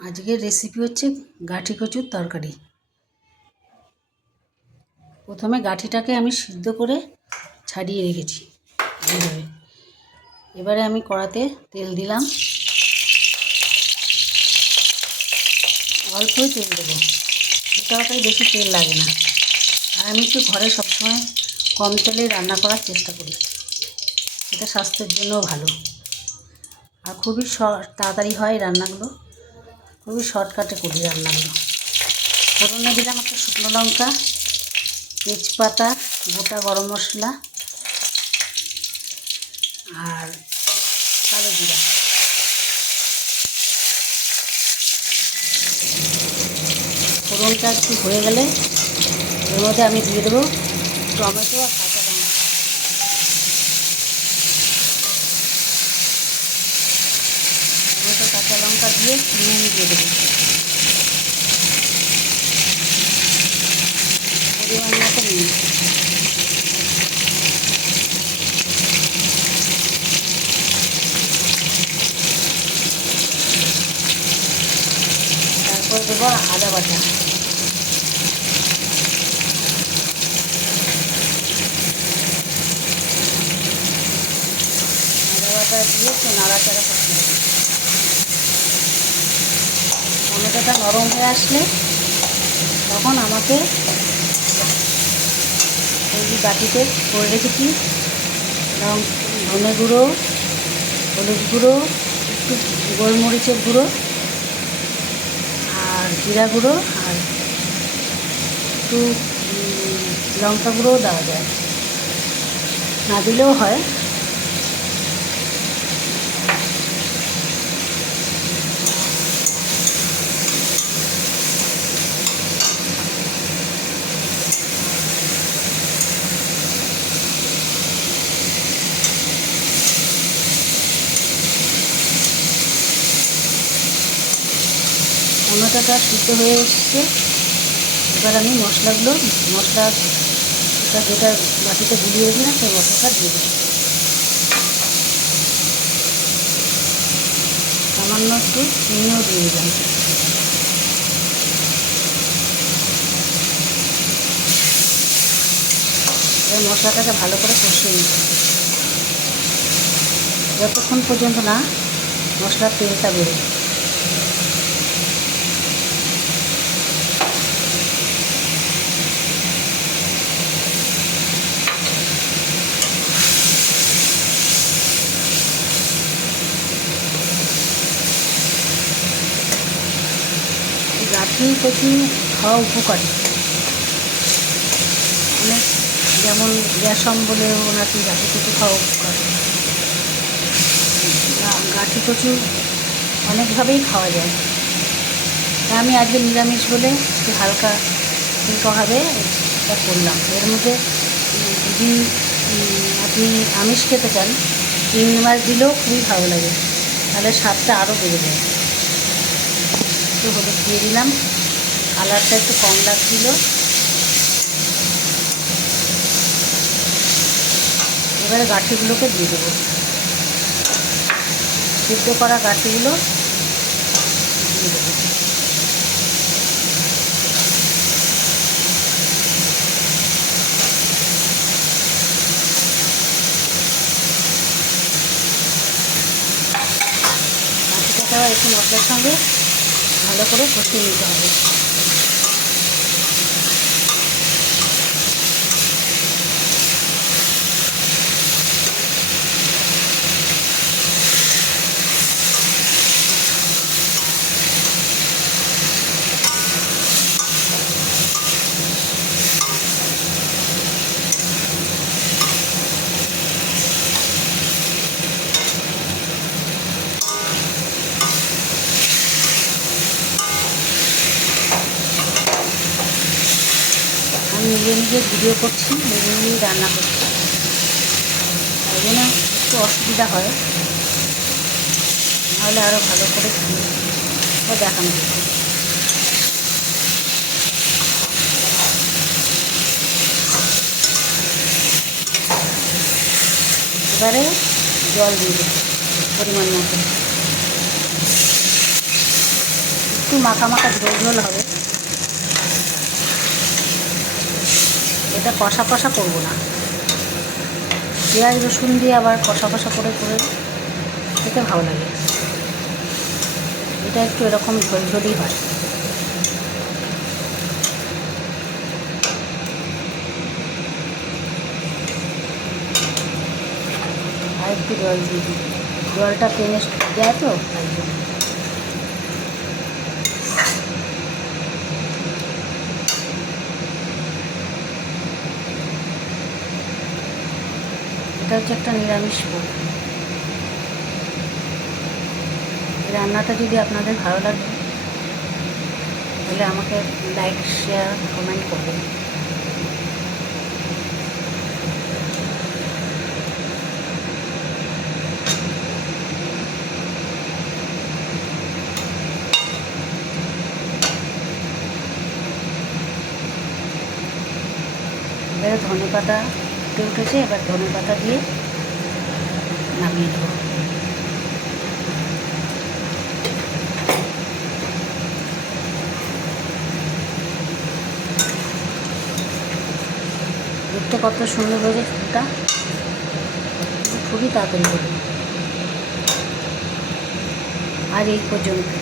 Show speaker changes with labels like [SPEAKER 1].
[SPEAKER 1] আজকের রেসিপি হচ্ছে গাঠি কচুর তরকারি। প্রথমে গাঠিটাকে আমি সিদ্ধ করে ছাড়িয়ে রেখেছি এইভাবে। এবারে আমি কড়াতে তেল দিলাম। অল্পই তেল দেবো। তরকারি বেশি তেল লাগে না। আর আমি একটু ঘরে সবসময় কম তেলে রান্না করার চেষ্টা করি। এটা স্বাস্থ্যের জন্যও ভালো। আর খুবই তাড়াতাড়ি হয় রান্নাগুলো। খুবই শর্টকাটে করি রান্নাগুলো ফোড়নে দিলাম একটা শুকনো লঙ্কা, তেজপাতা, গোটা গরম মশলা, আর কালো জিরা। ফোড়নটা একটু হয়ে গেলে এর মধ্যে আমি দিয়ে দেবো টমেটো আর কাঁচা লঙ্কা টমেটো কাঁচা লঙ্কা দিয়ে আমি দিয়ে দেবো। তারপর দেবো আদা বাটা। আদা বাটা দিয়ে একটু নাড়াচাড়া করতে হবে। টমেটোটা নরম হয়ে আসলে তখন আমাকে এই বাটিতে করে রেখেছি। রং ধনে গুঁড়ো, হলুদ গুঁড়ো, একটু গোলমরিচের গুঁড়ো আর জিরা গুঁড়ো আর একটু লঙ্কা গুঁড়োও দেওয়া যায়। না দিলেও হয়। টমেটোটা সিদ্ধ হয়ে এসছে। এবার আমি মশলাগুলো মশলাটা যেটা বাটিতে গুলিয়ে রেখেছিলাম সেই মশলাটা দিয়ে দেবো সামান্য একটু চিনিও দিয়ে দিলাম। এবার মশলাটাকে ভালো করে কষিয়ে নিতে যতক্ষণ পর্যন্ত না মশলার তেলটা বেরোয়। গাঠি কচু খাওয়া উপকারী। অনেক যেমন গ্যাস অম্বলেও নাকি গাঠি কচু খাওয়া উপকার। গাঠি কচু অনেকভাবেই খাওয়া যায়। আমি আজকে নিরামিষ বলে একটু হালকা হালকাভাবে এটা করলাম। এর মধ্যে যদি আপনি আমিষ খেতে চান, চিংড়ি মাছ দিলেও খুবই ভালো লাগে। তাহলে স্বাদটা আরও বেড়ে যায়। একটু হলুদ দিয়ে দিলাম। কালারটা একটু কম লাগছিল। এবারে গাঠিগুলোকে দিয়ে দেবো। সিদ্ধ করা গাঠিগুলো দিয়ে দেবো। আবার একটু মশলার সঙ্গে ভালো করে কষিয়ে নিতে হবে আমি নিজে নিজে ভিডিও করছি নিজে নিজেই রান্না করছি। তাই জন্য একটু অসুবিধা হয়। নাহলে আরও ভালো করে দেখানো যেত এবারে জল দিয়ে পরিমাণ মতো। একটু মাখা মাখা ঝোল হবে। এটা কষা কষা করব না। পেঁয়াজ, রসুন দিয়ে আবার কষা কষা করে করে খেতে ভালো লাগে। এটা একটু এরকম ঝোল ঝোলই হয়। আর একটু জল দিয়ে দিই। জলটা টেনে দেয় তো, তাই জন্য। এটা হচ্ছে একটা নিরামিষ এই রান্নাটা যদি আপনাদের ভালো লাগে, তাহলে আমাকে লাইক শেয়ার কমেন্ট করবেন। ধনে পাতা ফুটে উঠেছে এবার ধনে পাতা দিয়ে নামিয়ে দেবো। দেখতে কত সুন্দর হয়েছে ফুলটা? খুবই তাড়াতাড়ি আর এই পর্যন্ত।